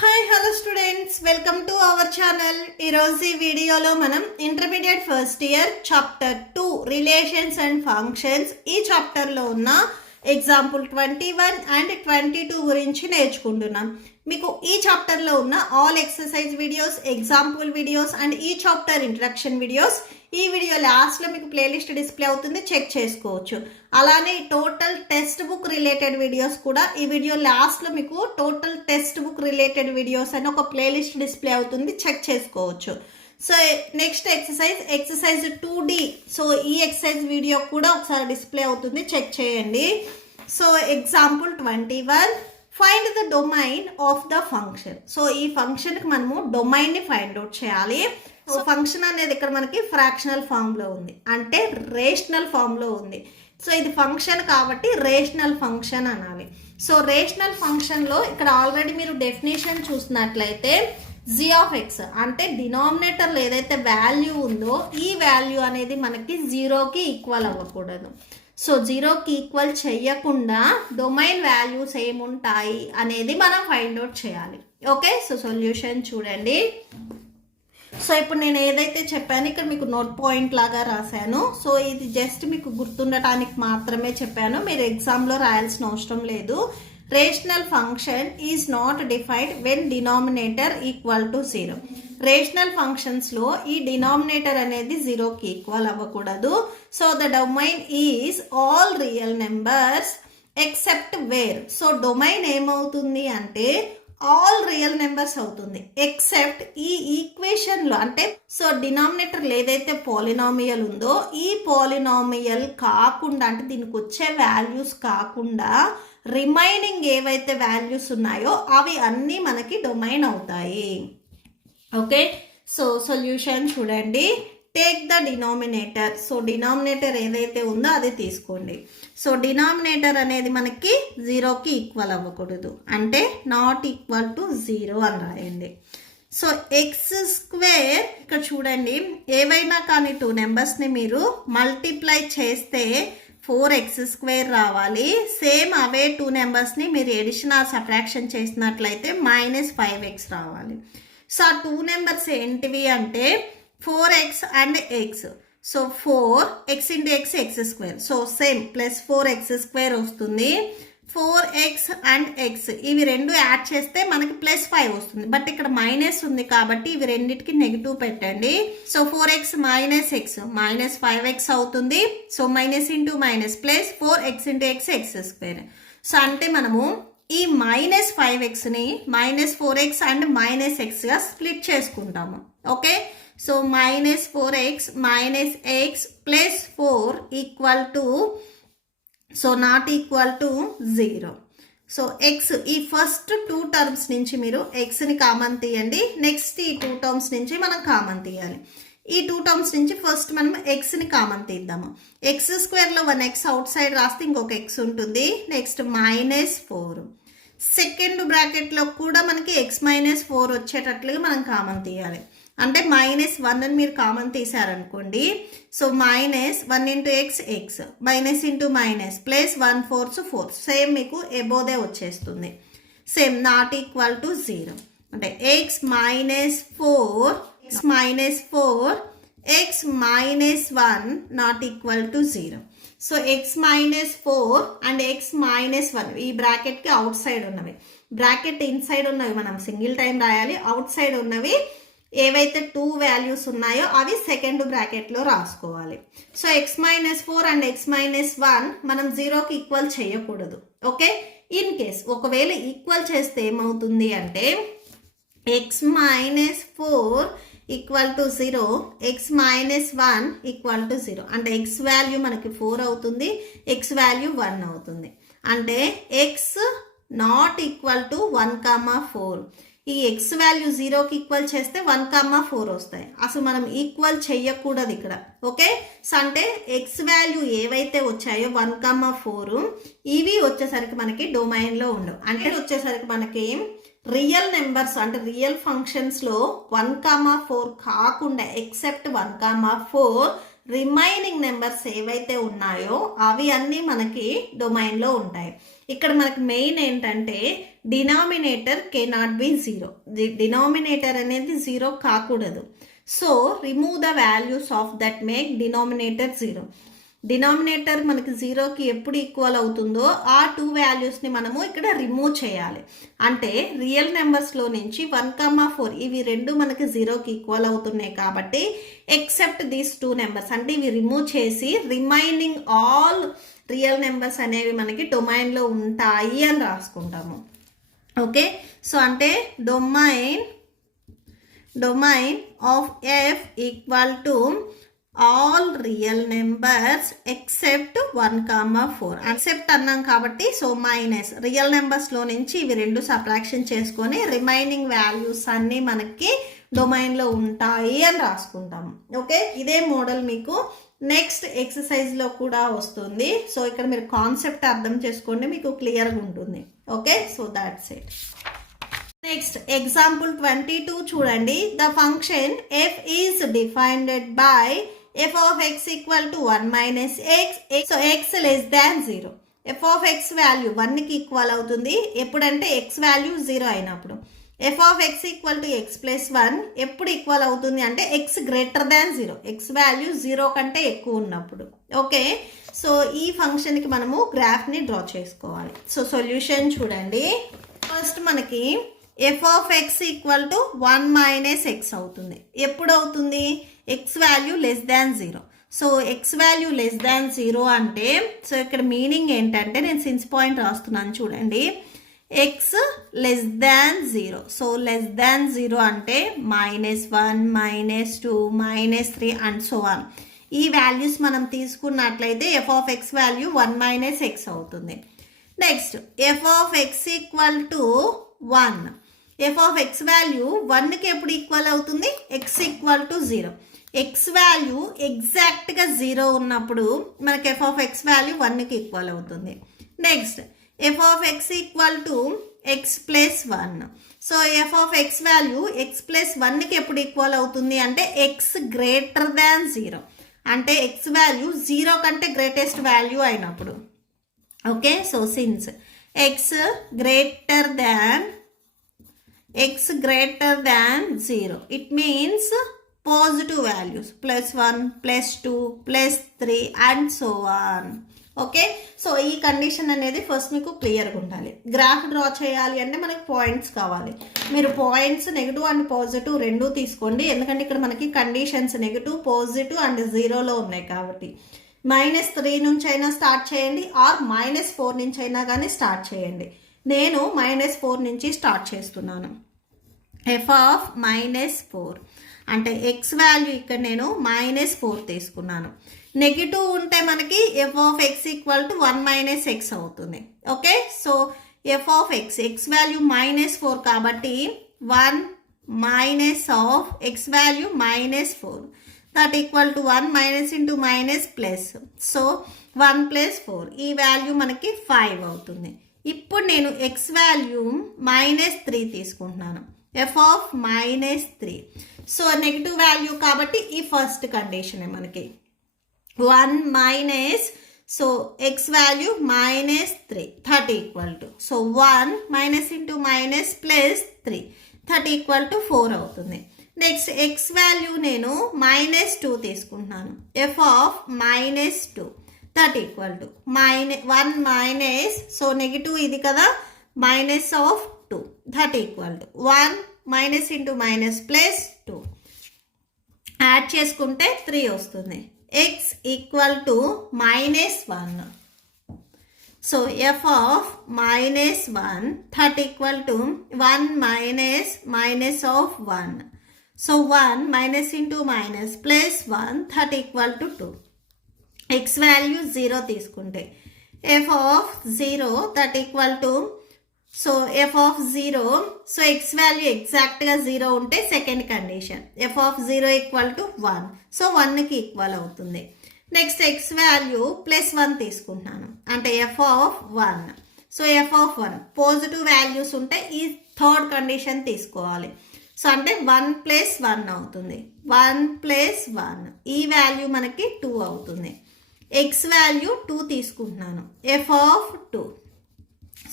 Hi hello students, welcome to our channel. ఈరోజు ఈ వీడియోలో మనం intermediate first year chapter 2 relations and functions ఈ చాప్టర్లో ఉన్న ఎగ్జాంపుల్ 21 అండ్ 22 గురించి నేర్చుకుంటున్నాం. మీకు ఈ చాప్టర్లో ఉన్న all exercise videos, example videos and ఈ చాప్టర్ ఇంట్రడక్షన్ వీడియోస్ ఈ వీడియో లాస్ట్లో మీకు ప్లేలిస్ట్ డిస్ప్లే అవుతుంది, చెక్ చేసుకోవచ్చు. అలానే total text book related videos కూడా ఈ వీడియో లాస్ట్లో మీకు total text book related videos అని ఒక ప్లేలిస్ట్ డిస్ప్లే అవుతుంది, చెక్ చేసుకోవచ్చు. So next exercise 2D. So ఈ ఎక్సర్సైజ్ వీడియో కూడా ఒకసారి డిస్ప్లే అవుతుంది, చెక్ చేయండి. So example 21, find the domain of the function. So ఈ ఫంక్షన్కి మనము డొమైన్ని ఫైండ్ అవుట్ చేయాలి. సో ఫంక్షన్ అనేది ఇక్కడ మనకి ఫ్రాక్షనల్ ఫామ్లో ఉంది, అంటే రేషనల్ ఫామ్లో ఉంది. సో ఇది ఫంక్షన్ కాబట్టి రేషనల్ ఫంక్షన్ అనాలి. సో రేషనల్ ఫంక్షన్లో ఇక్కడ ఆల్రెడీ మీరు డెఫినేషన్ చూసినట్లయితే g ఆఫ్ ఎక్స్ అంటే డినామినేటర్లో ఏదైతే వాల్యూ ఉందో ఈ వాల్యూ అనేది మనకి 0కి ఈక్వల్ అవ్వకూడదు. సో 0కి ఈక్వల్ చేయకుండా డొమైన్ వాల్యూస్ ఏముంటాయి అనేది మనం ఫైండ్ అవుట్ చేయాలి. ఓకే, సో సొల్యూషన్ చూడండి. సో ఇప్పుడు నేను ఏదైతే చెప్పాను ఇక్కడ మీకు నోట్ పాయింట్ లాగా రాశాను. సో ఇది జస్ట్ మీకు గుర్తుండటానికి మాత్రమే చెప్పాను, మీరు ఎగ్జామ్లో రాయాల్సిన అవసరం లేదు. Rational function is not defined when denominator equal to 0. Rational ఫంక్షన్స్లో ఈ డినామినేటర్ అనేది 0కి ఈక్వల్ అవ్వకూడదు. So the domain is all real numbers except where. So domain ఏమవుతుంది అంటే ఆల్ రియల్ నెంబర్స్ అవుతుంది, ఎక్సెప్ట్ ఈ ఈక్వేషన్లో అంటే సో డినామినేటర్లో ఏదైతే పాలినామియల్ ఉందో ఈ పాలినామియల్ కాకుండా అంటే దీనికి వచ్చే వాల్యూస్ కాకుండా రిమైనింగ్ ఏవైతే వాల్యూస్ ఉన్నాయో అవి అన్నీ మనకి డొమైన్ అవుతాయి. ఓకే, సో సొల్యూషన్ చూడండి. Take the denominator. So denominator ఏదైతే ఉందో అది తీసుకోండి. సో డినామినేటర్ అనేది మనకి 0కి ఈక్వల్ అవ్వకూడదు, అంటే నాట్ ఈక్వల్ టు 0 అని రాయండి. సో ఎక్స్ స్క్వేర్ ఇక్కడ చూడండి, ఏవైనా కానీ 2 నెంబర్స్ని మీరు మల్టిప్లై చేస్తే 4x² రావాలి. సేమ్ అవే 2 నెంబర్స్ని మీరు ఎడిషన్ ఆర్ సబ్ట్రాక్షన్ చేసినట్లయితే -5x రావాలి. సో ఆ 2 నెంబర్స్ ఏంటివి అంటే 4x and x. So 4x into x x². So same plus 4x² వస్తుంది. 4x అండ్ x ఇవి రెండు యాడ్ చేస్తే మనకి +5 వస్తుంది, బట్ ఇక్కడ మైనస్ ఉంది కాబట్టి ఇవి రెండింటికి నెగిటివ్ పెట్టండి. సో 4x - x -5x అవుతుంది. So minus into minus plus 4x into x x². So అంటే మనము ఈ -5xని -4x అండ్ -xగా స్ప్లిట్ చేసుకుంటాము. Okay, so -4x - x plus 4 equal to so not equal to 0. So X ఈ first 2 terms నుంచి మీరు ఎక్స్ని common తీయండి. Next ఈ 2 టర్మ్స్ నుంచి మనం కామన్ తీయాలి. ఈ 2 టర్మ్స్ నుంచి ఫస్ట్ మనం ఎక్స్ని కామన్ తీద్దాము. x² 1x అవుట్ సైడ్ రాస్తే ఇంకొక x ఉంటుంది. నెక్స్ట్ -4. సెకండ్ బ్రాకెట్లో కూడా మనకి x - 4 వచ్చేటట్లుగా మనం కామన్ తీయాలి. అంటే -1 అని మీరు కామన్ తీసారనుకోండి. So -1 into x x minus into minus plus 1/4 4 same మీకు ఎబోదే వచ్చేస్తుంది. సేమ్ నాట్ ఈక్వల్ టు 0 అంటే x -4 x -1 not equal to 0. So x -4 and x -1 ఈ బ్రాకెట్కి అవుట్ సైడ్ ఉన్నవి, బ్రాకెట్ ఇన్సైడ్ ఉన్నవి మనం సింగిల్ టైం రాయాలి. అవుట్ సైడ్ ఉన్నవి ఏవైతే 2 వాల్యూస్ ఉన్నాయో అవి సెకండ్ బ్రాకెట్లో రాసుకోవాలి. సో x -4 అండ్ x -1 మనం 0కి ఈక్వల్ చేయకూడదు. ఓకే, ఇన్ కేస్ ఒకవేళ ఈక్వల్ చేస్తే ఏమవుతుంది అంటే x -4 equal to 0, x -1 equal to 0. అంటే x వాల్యూ మనకి 4 అవుతుంది, x వాల్యూ 1 అవుతుంది. అంటే x నాట్ ఈక్వల్ టు 1,4. ఈ x వాల్యూ 0కి ఈక్వల్ చేస్తే 1,4 వస్తాయి. అసలు మనం ఈక్వల్ చెయ్యకూడదు ఇక్కడ. ఓకే, సో అంటే x వాల్యూ ఏవైతే వచ్చాయో 1,4 ఇవి వచ్చేసరికి మనకి డొమైన్లో ఉండవు. అంటే వచ్చేసరికి మనకి రియల్ నెంబర్స్ అంటే రియల్ ఫంక్షన్స్లో 1,4 కాకుండా ఎక్సెప్ట్ 1,4 రిమైనింగ్ నెంబర్స్ ఏవైతే ఉన్నాయో అవి అన్నీ మనకి డొమైన్లో ఉంటాయి. ఇక్కడ మనకి మెయిన్ ఏంటంటే denominator cannot be zero. Denominator అనేది జీరో కాకూడదు. So remove the values of that make denominator zero. Denominator మనకి జీరోకి ఎప్పుడు ఈక్వల్ అవుతుందో ఆ 2 వాల్యూస్ని మనము ఇక్కడ రిమూవ్ చేయాలి. అంటే రియల్ నెంబర్స్లో నుంచి 1,4 ఇవి రెండు మనకి జీరోకి ఈక్వల్ అవుతున్నాయి కాబట్టి ఎక్సెప్ట్ దీస్ 2 నెంబర్స్ అంటే ఇవి రిమూవ్ చేసి రిమైనింగ్ ఆల్ రియల్ నెంబర్స్ అనేవి మనకి డొమైన్లో ఉంటాయి అని రాసుకుంటాము. ఓకే, సో అంటే domain of F equal to all real numbers except 1,4. Except అన్నాం కాబట్టి సో మైనస్ రియల్ నెంబర్స్లో నుంచి ఇవి రెండు సబ్ట్రాక్షన్ చేసుకొని రిమైనింగ్ వాల్యూస్ అన్నీ మనకి డొమైన్లో ఉంటాయి అని రాసుకుంటాము. ఓకే, ఇదే మోడల్ మీకు నెక్స్ట్ ఎక్సర్సైజ్లో కూడా వస్తుంది. సో ఇక్కడ మీరు కాన్సెప్ట్ అర్థం చేసుకోండి, మీకు క్లియర్గా ఉంటుంది. Okay, so that's it. Next example 22 చూడండి. The function F is defined by f of x equal to 1 minus x. So x less than 0. f of x value 1కి ఈక్వల్ అవుతుంది ఎప్పుడంటే x వాల్యూ 0 అయినప్పుడు. f of x equal to x plus 1 ఎప్పుడు equal అవుతుంది అంటే x greater than 0, x value 0 కంటే ఎక్కువ ఉన్నప్పుడు. ఓకే, సో ఈ ఫంక్షన్కి మనము గ్రాఫ్ని డ్రా చేసుకోవాలి. సో సొల్యూషన్ చూడండి. ఫస్ట్ మనకి f of x equal to 1 minus x అవుతుంది. ఎప్పుడు అవుతుంది? x value less than 0. So x value less than 0 అంటే సో ఇక్కడ మీనింగ్ ఏంటంటే నేను సిన్స్ పాయింట్ రాస్తున్నాను చూడండి. x less than 0. So less than 0 అంటే -1, -2, -3 అండ్ సో ఆన్. ఈ వాల్యూస్ మనం తీసుకున్నట్లయితే f of x value 1 minus x అవుతుంది. Next f of x equal to 1. f of x value 1కి ఎప్పుడు ఈక్వల్ అవుతుంది? x equal to 0. x value ఎగ్జాక్ట్గా 0 ఉన్నప్పుడు మనకి f of x వాల్యూ 1కి ఈక్వల్ అవుతుంది. Next f of x equal to x plus 1. So f of x value x plus 1కి ఎప్పుడు ఈక్వల్ అవుతుంది అంటే x గ్రేటర్ దాన్ 0. అంటే x వాల్యూ 0 కంటే గ్రేటెస్ట్ వాల్యూ అయినప్పుడు. Okay, so since x greater than 0, it means positive values +1, +2, +3 and so on. Okay, so ఈ condition అనేది first మీకు క్లియర్గా ఉండాలి. గ్రాఫ్ డ్రా చేయాలి అంటే మనకి పాయింట్స్ కావాలి. మీరు పాయింట్స్ నెగిటివ్ అండ్ పాజిటివ్ రెండూ తీసుకోండి, ఎందుకంటే ఇక్కడ మనకి కండిషన్స్ నెగిటివ్, పాజిటివ్ అండ్ 0లో ఉన్నాయి కాబట్టి. -3 నుంచి అయినా స్టార్ట్ చేయండి ఆర్ -4 నుంచి అయినా కానీ స్టార్ట్ చేయండి. నేను -4 నుంచి స్టార్ట్ చేస్తున్నాను. f of -4 అంటే x వాల్యూ ఇక్కడ నేను -4 తీసుకున్నాను. నెగిటివ్ ఉంటే మనకి f of x equal to 1 minus x అవుతుంది. Okay, so f of x value -4 కాబట్టి 1 minus of x value -4 that equal to 1 minus into minus plus. So 1 + 4 ఈ వాల్యూ మనకి 5 అవుతుంది. ఇప్పుడు నేను x వాల్యూ -3 తీసుకుంటున్నాను. f of -3. So negative value కాబట్టి ఈ ఫస్ట్ కండిషన్ మనకి 1 minus so x value -3 30 equal to so 1 minus into minus plus 3 30 equal to 4 అవుతుంది. నెక్స్ట్ x వాల్యూ నేను -2 తీసుకుంటున్నాను. f of -2 30 equal to 1 minus so negative ఇది కదా minus of 2 30 equal to 1 minus into minus plus 2 add చేసుకుంటే 3 వస్తుంది. x equal to -1. So f of -1 30 equal to 1 minus of 1. So 1 minus into minus plus 1 30 equal to 2. x value 0 తీసుకుంటే f of 0 30 equal to so f of 0 so x value ఎగ్జాక్ట్గా 0 ఉంటే second condition f of 0 equal to 1. So 1కి equal అవుతుంది. Next x value +1 తీసుకుంటున్నాను అంటే f of 1. So f of 1 positive values ఉంటే ఈ third condition తీసుకోవాలి. సో అంటే 1 + 1 అవుతుంది. 1 + 1 ఈ వాల్యూ మనకి 2 అవుతుంది. x వాల్యూ 2 తీసుకుంటున్నాను. f of 2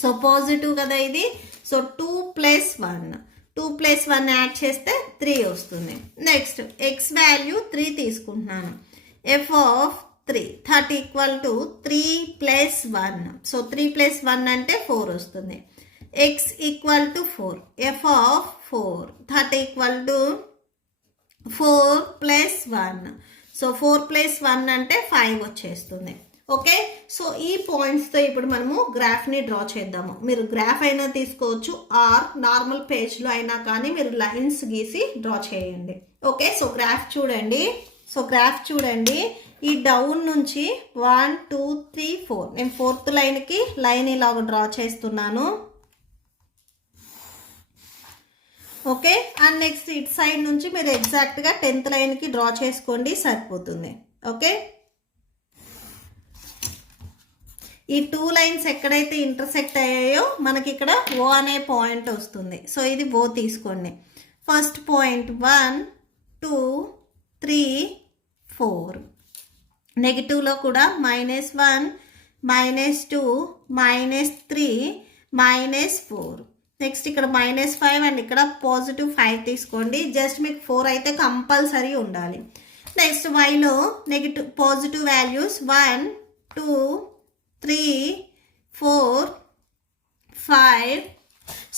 సో పాజిటివ్ కదా ఇది. సో 2 + 1, 2 + 1 యాడ్ చేస్తే 3 వస్తుంది. నెక్స్ట్ ఎక్స్ వాల్యూ 3 తీసుకుంటున్నాను. F of 3 that equal to 3 + 1. So 3 + 1 అంటే 4 వస్తుంది. X equal to 4, F of 4 that equal to 4 + 1. So 4 + 1 అంటే 5 వచ్చేస్తుంది. ఓకే, సో ఈ పాయింట్స్తో ఇప్పుడు మనము గ్రాఫ్ని డ్రా చేద్దాము. మీరు గ్రాఫ్ అయినా తీసుకోవచ్చు ఆర్ నార్మల్ పేజ్లో అయినా కానీ మీరు లైన్స్ గీసి డ్రా చేయండి. ఓకే, సో గ్రాఫ్ చూడండి. ఈ డౌన్ నుంచి 1 2 3 4 నేను 4th లైన్కి లైన్ ఇలాగ డ్రా చేస్తున్నాను. ఓకే, అండ్ నెక్స్ట్ ఇటు సైడ్ నుంచి మీరు ఎగ్జాక్ట్గా 10th లైన్కి డ్రా చేసుకోండి, సరిపోతుంది. ఓకే, ఈ 2 లైన్స్ ఎక్కడైతే ఇంటర్సెక్ట్ అయ్యాయో మనకి ఇక్కడ ఓ అనే పాయింట్ వస్తుంది. సో ఇది ఓ తీసుకోండి. First point 1 2 3 4. నెగిటివ్లో కూడా -1 -2 -3 -4. నెక్స్ట్ ఇక్కడ -5 అండ్ ఇక్కడ +5 తీసుకోండి. జస్ట్ మీకు 4 అయితే కంపల్సరీ ఉండాలి. నెక్స్ట్ వైలో నెగిటివ్ పాజిటివ్ వాల్యూస్ 1 2 3 4 5.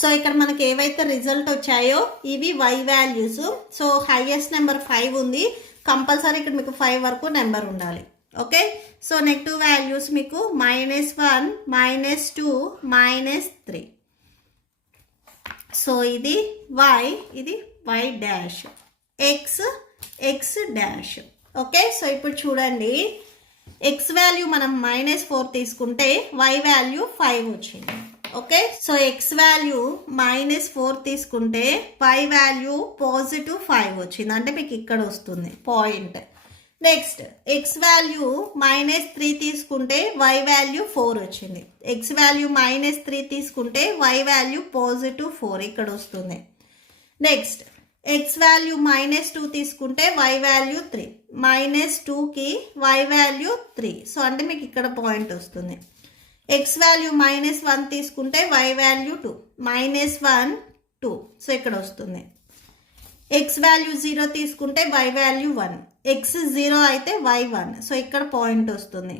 సో ఇక్కడ మనకి ఏవైతే రిజల్ట్ వచ్చాయో ఇవి y వాల్యూస్. సో హైయెస్ట్ నెంబర్ 5 ఉంది, కంపల్సరీ ఇక్కడ మీకు 5 వరకు నెంబర్ ఉండాలి. ఓకే, సో నెగిటివ్ వాల్యూస్ మీకు -1 -2 -3. సో ఇది y, ఇది y dash, x dash. Okay, so ఇప్పుడు చూడండి x వాల్యూ మనం -4 తీసుకుంటే y వాల్యూ 5 వచ్చింది. ఓకే, సో x వాల్యూ -4 తీసుకుంటే y వాల్యూ +5 వచ్చింది, అంటే మీకు ఇక్కడ వస్తుంది పాయింట్. నెక్స్ట్ x వాల్యూ -3 తీసుకుంటే y వాల్యూ 4 వచ్చింది. x వాల్యూ -3 తీసుకుంటే y వాల్యూ +4 ఇక్కడ వస్తుంది. నెక్స్ట్ x వాల్యూ -2 తీసుకుంటే y వాల్యూ 3, -2కి y వాల్యూ 3. సో అంటే మీకు ఇక్కడ పాయింట్ వస్తుంది. x వాల్యూ -1 తీసుకుంటే y వాల్యూ 2, -1 2. సో ఇక్కడ వస్తుంది. x వాల్యూ 0 తీసుకుంటే y వాల్యూ 1, x 0 అయితే y 1. సో ఇక్కడ పాయింట్ వస్తుంది.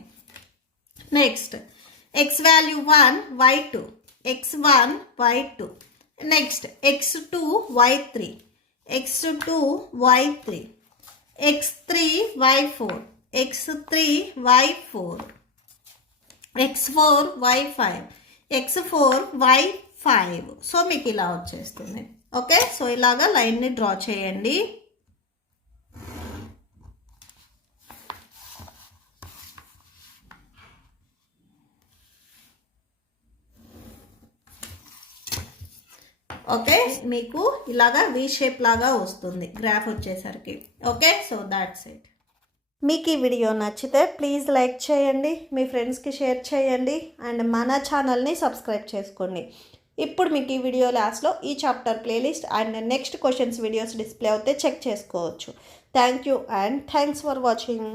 Next x value 1 y 2, x1 y 2. Next x2 y 3, x2 y 3, x3 y 4, x3 y 4, x4 y 5, x4 y 5. So మీకు ఇలా వచ్చేస్తుంది. Okay, so ఇలాగా లైన్ని డ్రా చేయండి. ఓకే, మీకు ఇలాగా వి షేప్ లాగా వస్తుంది గ్రాఫ్ వచ్చేసరికి. Okay, so that's it. మీకు ఈ వీడియో నచ్చితే ప్లీజ్ లైక్ చేయండి, మీ ఫ్రెండ్స్కి షేర్ చేయండి, అండ్ మన ఛానల్ని సబ్స్క్రైబ్ చేసుకోండి. ఇప్పుడు మీకు ఈ వీడియో లాస్ట్లో ఈ chapter playlist and next questions videos display అవుతే చెక్ చేసుకోవచ్చు. Thank you and thanks for watching.